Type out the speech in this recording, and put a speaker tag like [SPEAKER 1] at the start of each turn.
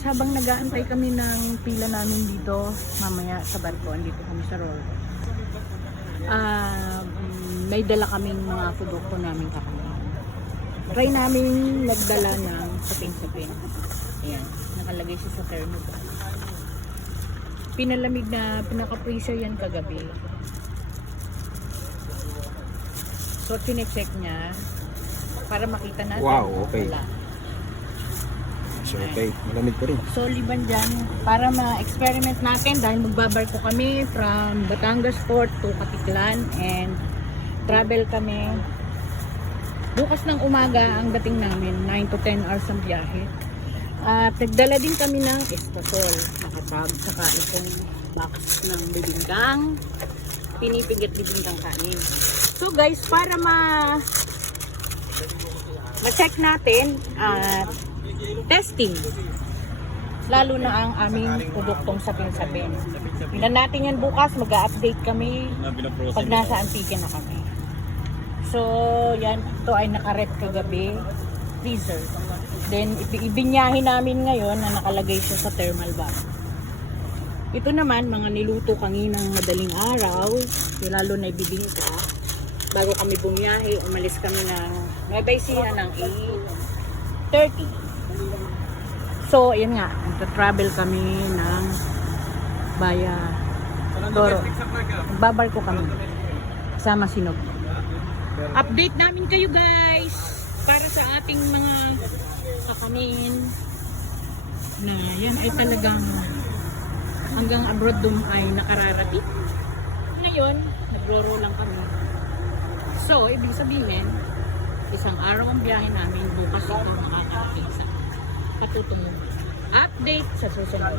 [SPEAKER 1] guys, habang nag-aantay kami ng pila namin dito, mamaya sa barko, andito kami sa Roro. Ah, mm, may dala kaming mga produkto namin kakain. Try namin nagdala ng sapin-sapin. Ayan, nakalagay siya sa thermobag. Pinalamig na, pinaka-freezer yan kagabi. So, chinecheck niya para makita natin.
[SPEAKER 2] Wow, okay.
[SPEAKER 1] Wala.
[SPEAKER 2] So, okay. Malamig pa rin.
[SPEAKER 1] So, liban dyan, para ma-experiment natin dahil magbabarko kami from Batangas Port to Katiklan and travel kami. Bukas ng umaga ang dating namin, 9 to 10 hours ang biyahe. At nagdala din kami ng estasol, nakatab, saka itong box ng bibingkang, pinipigat bibingkang kanin. So guys, para ma ma-check natin at testing lalo na ang aming produktong sapin-sapin. Tingnan natin yan bukas, mag-update kami pag nasa Antique na kami. So, yan, ito ay nakaret kagabi, freezer. Then, ibi- ibinyahin namin ngayon na nakalagay siya sa thermal bag. Ito naman, mga niluto kaninang madaling araw, lalo na ibibingka. Bago kami bumiyahe, umalis kami ng Nueva Ecija ng 8.30. So, yun nga, nagta-travel kami ng Baya Toro. Babarko kami. Kasama si Nog. Update namin kayo guys para sa ating mga kakanin na yan ay talagang hanggang abroad dum ay nakararating. Ngayon, nagro lang kami. So, ibig sabihin, isang araw ang biyahe namin, bukas ito makakarating sa patutungo. Update sa susunod.